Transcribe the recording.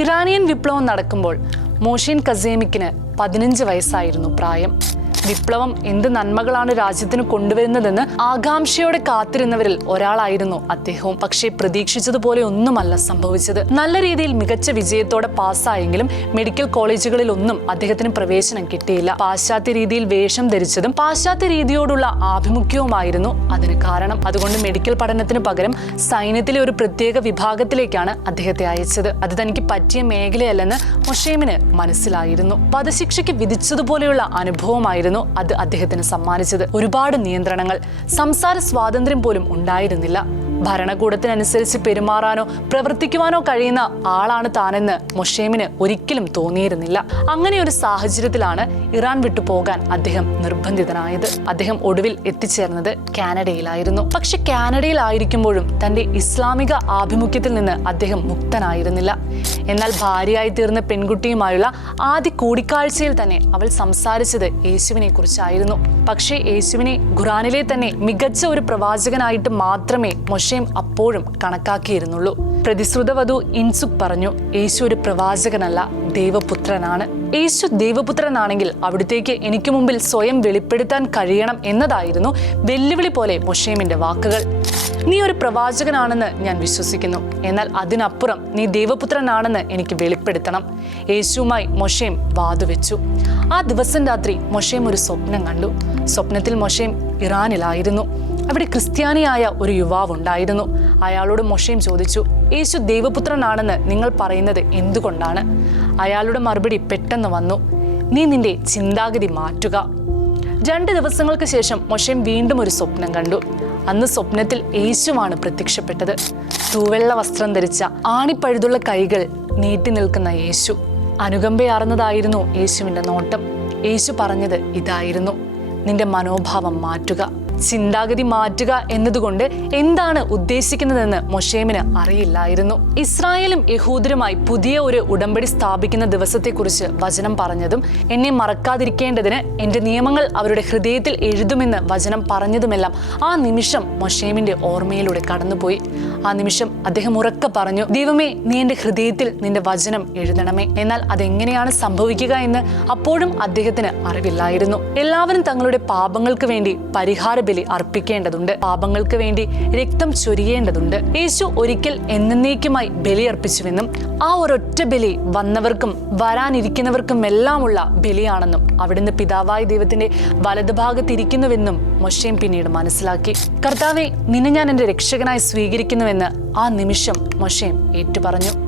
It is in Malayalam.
ഇറാനിയൻ വിപ്ലവം നടക്കുമ്പോൾ മോഷീൻ കസേമിക്കിന് 15 വയസ്സായിരുന്നു പ്രായം. വിപ്ലവം എന്ത് നന്മകളാണ് രാജ്യത്തിന് കൊണ്ടുവരുന്നതെന്ന് ആകാംക്ഷയോടെ കാത്തിരുന്നവരിൽ ഒരാളായിരുന്നു അദ്ദേഹവും. പക്ഷേ പ്രതീക്ഷിച്ചതുപോലെ ഒന്നുമല്ല സംഭവിച്ചത്. നല്ല രീതിയിൽ മികച്ച വിജയത്തോടെ പാസ്സായെങ്കിലും മെഡിക്കൽ കോളേജുകളിൽ ഒന്നും അദ്ദേഹത്തിന് പ്രവേശനം കിട്ടിയില്ല. പാശ്ചാത്യ രീതിയിൽ വേഷം ധരിച്ചതും പാശ്ചാത്യ രീതിയോടുള്ള ആഭിമുഖ്യവുമായിരുന്നു അതിന് കാരണം. അതുകൊണ്ട് മെഡിക്കൽ പഠനത്തിന് പകരം സൈന്യത്തിലെ ഒരു പ്രത്യേക വിഭാഗത്തിലേക്കാണ് അദ്ദേഹത്തെ അയച്ചത്. അത് തനിക്ക് പറ്റിയ മേഖലയല്ലെന്ന് മൊഷേമിന് മനസ്സിലായിരുന്നു. വധശിക്ഷയ്ക്ക് വിധിച്ചതുപോലെയുള്ള അനുഭവമായിരുന്നു അത് അദ്ദേഹത്തിന് സമ്മാനിച്ചത്. ഒരുപാട് നിയന്ത്രണങ്ങൾ, സംസാര സ്വാതന്ത്ര്യം പോലും ഉണ്ടായിരുന്നില്ല. ഭരണകൂടത്തിനനുസരിച്ച് പെരുമാറാനോ പ്രവർത്തിക്കുവാനോ കഴിയുന്ന ആളാണ് താനെന്ന് മൊഷേമിന് ഒരിക്കലും തോന്നിയിരുന്നില്ല. അങ്ങനെ ഒരു സാഹചര്യത്തിലാണ് ഇറാൻ വിട്ടു പോകാൻ അദ്ദേഹം നിർബന്ധിതനായത്. അദ്ദേഹം ഒടുവിൽ എത്തിച്ചേർന്നത് കാനഡയിലായിരുന്നു. പക്ഷെ കാനഡയിലായിരിക്കുമ്പോഴും തന്റെ ഇസ്ലാമിക ആഭിമുഖ്യത്തിൽ നിന്ന് അദ്ദേഹം മുക്തനായിരുന്നില്ല. എന്നാൽ ഭാര്യയായി തീർന്ന പെൺകുട്ടിയുമായുള്ള ആദ്യ കൂടിക്കാഴ്ചയിൽ തന്നെ അവൾ സംസാരിച്ചത് യേശുവിനെ കുറിച്ചായിരുന്നു. പക്ഷേ യേശുവിനെ ഖുറാനിലെ തന്നെ മികച്ച ഒരു പ്രവാചകനായിട്ട് മാത്രമേ മൊഷേം അപ്പോഴും കണക്കാക്കിയിരുന്നുള്ളൂ. പ്രതിശ്രുത വധു ഇൻസുക് പറഞ്ഞു, യേശു ഒരു പ്രവാചകനല്ല, ദൈവപുത്രനാണ്. യേശു ദൈവപുത്രനാണെങ്കിൽ അവിടത്തേക്ക് എനിക്ക് മുമ്പിൽ സ്വയം വെളിപ്പെടുത്താൻ കഴിയണം എന്നതായിരുന്നു വെല്ലുവിളി പോലെ മൊഷേമിന്റെ വാക്കുകൾ. നീ ഒരു പ്രവാചകനാണെന്ന് ഞാൻ വിശ്വസിക്കുന്നു, എന്നാൽ അതിനപ്പുറം നീ ദൈവപുത്രനാണെന്ന് എനിക്ക് വെളിപ്പെടുത്തണം. യേശുവുമായി മൊഷേം വാതുവെച്ചു. ആ ദിവസം രാത്രി മൊഷേം ഒരു സ്വപ്നം കണ്ടു. സ്വപ്നത്തിൽ മൊഷേം ഇറാനിലായിരുന്നു. അവിടെ ക്രിസ്ത്യാനിയായ ഒരു യുവാവുണ്ടായിരുന്നു. അയാളോട് മൊഷേം ചോദിച്ചു, യേശു ദൈവപുത്രനാണെന്ന് നിങ്ങൾ പറയുന്നത് എന്തുകൊണ്ടാണ്? അയാളുടെ മറുപടി പെട്ടെന്ന് വന്നു, നീ നിന്റെ ചിന്താഗതി മാറ്റുക. 2 ദിവസങ്ങൾക്ക് ശേഷം മൊഷേം വീണ്ടും ഒരു സ്വപ്നം കണ്ടു. അന്ന് സ്വപ്നത്തിൽ യേശുവാണ് പ്രത്യക്ഷപ്പെട്ടത്. തൂവെള്ള വസ്ത്രം ധരിച്ച ആണിപ്പഴുതുള്ള കൈകൾ നീട്ടി നിൽക്കുന്ന യേശു. അനുകമ്പയാർന്നതായിരുന്നു യേശുവിൻ്റെ നോട്ടം. യേശു പറഞ്ഞത് ഇതായിരുന്നു, നിന്റെ മനോഭാവം മാറ്റുക. ചിന്താഗതി മാറ്റുക എന്നതുകൊണ്ട് എന്താണ് ഉദ്ദേശിക്കുന്നതെന്ന് മൊഷേമിന് അറിയില്ലായിരുന്നു. ഇസ്രായേലും യഹൂദരുമായി പുതിയ ഒരു ഉടമ്പടി സ്ഥാപിക്കുന്ന ദിവസത്തെക്കുറിച്ച് വചനം പറഞ്ഞതും എന്നെ മറക്കാതിരിക്കേണ്ടതിന് എൻ്റെ നിയമങ്ങൾ അവരുടെ ഹൃദയത്തിൽ എഴുതുമെന്ന് വചനം പറഞ്ഞതുമെല്ലാം ആ നിമിഷം മൊഷേമിന്റെ ഓർമ്മയിലൂടെ കടന്നുപോയി. ആ നിമിഷം അദ്ദേഹം ഉറക്കെ പറഞ്ഞു, ദൈവമേ, നീ എൻ്റെ ഹൃദയത്തിൽ നിന്റെ വചനം എഴുതണമേ. എന്നാൽ അതെങ്ങനെയാണ് സംഭവിക്കുക എന്ന് അപ്പോഴും അദ്ദേഹത്തിന് അറിവില്ലായിരുന്നു. എല്ലാവരും തങ്ങളുടെ പാപങ്ങൾക്ക് വേണ്ടി പരിഹാര ബലി അർപ്പിക്കേണ്ടതുണ്ട്. പാപങ്ങൾക്ക് വേണ്ടി രക്തം ചൊരിയേണ്ടതുണ്ട്. യേശു ഒരിക്കൽ എന്നേക്കുമായി ബലി അർപ്പിച്ചുവെന്നും ആ ഒരൊറ്റ ബലി വന്നവർക്കും വരാനിരിക്കുന്നവർക്കും എല്ലാമുള്ള ബലിയാണെന്നും അവിടുന്ന് പിതാവായ ദൈവത്തിന്റെ വലതുഭാഗത്തിരിക്കുന്നുവെന്നും മൊഷേം പിന്നീട് മനസ്സിലാക്കി. കർത്താവേ, നിന്നെ ഞാൻ എൻ്റെ രക്ഷകനായി സ്വീകരിക്കുന്നുവെന്ന് ആ നിമിഷം മൊഷേം ഏറ്റുപറഞ്ഞു.